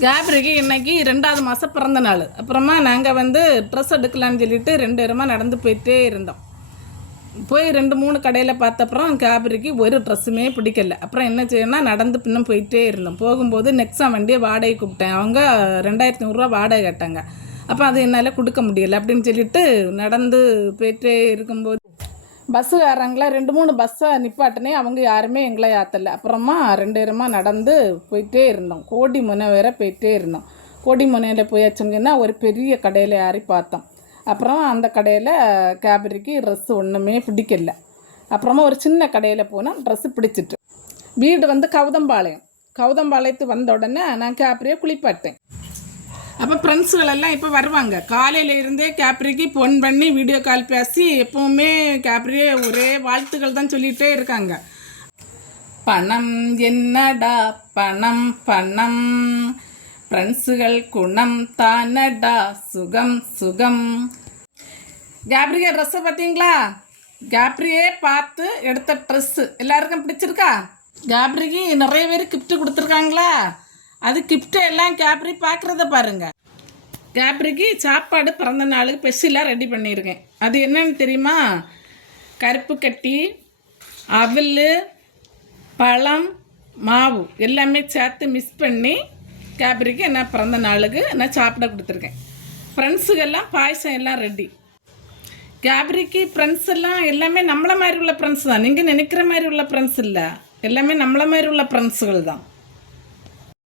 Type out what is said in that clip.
கேப்ரிக்கு இன்னைக்கு 2வது மாதம் பிறந்த நாள். அப்புறமா நாங்கள் வந்து ட்ரெஸ் எடுக்கலான்னு சொல்லிட்டு 2 பேருமா நடந்து போயிட்டே இருந்தோம். போய் 2-3 கடையில் பார்த்தப்பறம் கேப்ரிக்கு ஒரு ட்ரெஸ்ஸுமே பிடிக்கல. அப்புறம் என்ன செய்யணும்னா நடந்து பின்னும் போயிட்டே இருந்தோம். போகும்போது நெக்ஸா வண்டியை வாடகை கூப்பிட்டேன். அவங்க 2500 வாடகை கேட்டாங்க. அப்போ அது என்னால் கொடுக்க முடியலை அப்படின்னு சொல்லிட்டு நடந்து போயிட்டே இருக்கும்போது பஸ்ஸுக்காரங்கள 2-3 பஸ்ஸை நிப்பாட்டினே அவங்க யாருமே எங்களை ஏற்றலை. அப்புறமா 2 பேருமா நடந்து போயிட்டே இருந்தோம். கோடி முனை வேற போயிட்டே இருந்தோம். கோடி முனையில் போயாச்சுங்கன்னா ஒரு பெரிய கடையில் ஏறி பார்த்தோம். அப்புறம் அந்த கடையில் கேப்ரிக்கு ட்ரெஸ்ஸு ஒன்றுமே பிடிக்கல. அப்புறமா ஒரு சின்ன கடையில் போனால் ட்ரெஸ்ஸு பிடிச்சிட்டு வீடு வந்து கவுதம்பாளையத்து வந்த உடனே நான் கேப்ரியை குளிப்பாட்டேன். அப்போ ஃப்ரெண்ட்ஸுகளெல்லாம் இப்போ வருவாங்க. காலையில் இருந்தே கேப்ரிக்கு ஃபோன் பண்ணி வீடியோ கால் பேசி எப்போவுமே கேப்ரியே ஒரே வாழ்த்துக்கள் தான் சொல்லிகிட்டே இருக்காங்க. பணம் என்னடா பணம் பணம், ஃப்ரெண்ட்ஸுகள் குணம் தானடா சுகம் சுகம். கேப்ரியே ட்ரெஸ்ஸை பார்த்தீங்களா? கேப்ரியே பார்த்து எடுத்த ட்ரெஸ்ஸு எல்லாருக்கும் பிடிச்சிருக்கா? கேப்ரிக்கு நிறைய பேர் கிஃப்ட்டு கொடுத்துருக்காங்களா? அது கிஃப்ட்டு எல்லாம் கேப்ரி பார்க்குறத பாருங்கள். கேப்ரிக்கு சாப்பாடு பிறந்த நாளுக்கு ஸ்பெஷலாக ரெடி பண்ணியிருக்கேன். அது என்னன்னு தெரியுமா? கருப்பு கட்டி, அவல், பழம், மாவு எல்லாமே சேர்த்து மிக்ஸ் பண்ணி கேப்ரிக்கு என்ன பிறந்த நாளுக்கு நான் சாப்பிட கொடுத்துருக்கேன். ஃப்ரெண்ட்ஸுக்கெல்லாம் பாயசம் எல்லாம் ரெடி. கேப்ரிக்கு ஃப்ரெண்ட்ஸ் எல்லாம் எல்லாமே நம்மளை மாதிரி உள்ள ஃப்ரெண்ட்ஸ் தான். நீங்கள் நினைக்கிற மாதிரி உள்ள ஃப்ரெண்ட்ஸ் இல்லை, எல்லாமே நம்மளை மாதிரி உள்ள ஃப்ரெண்ட்ஸுகள் தான்.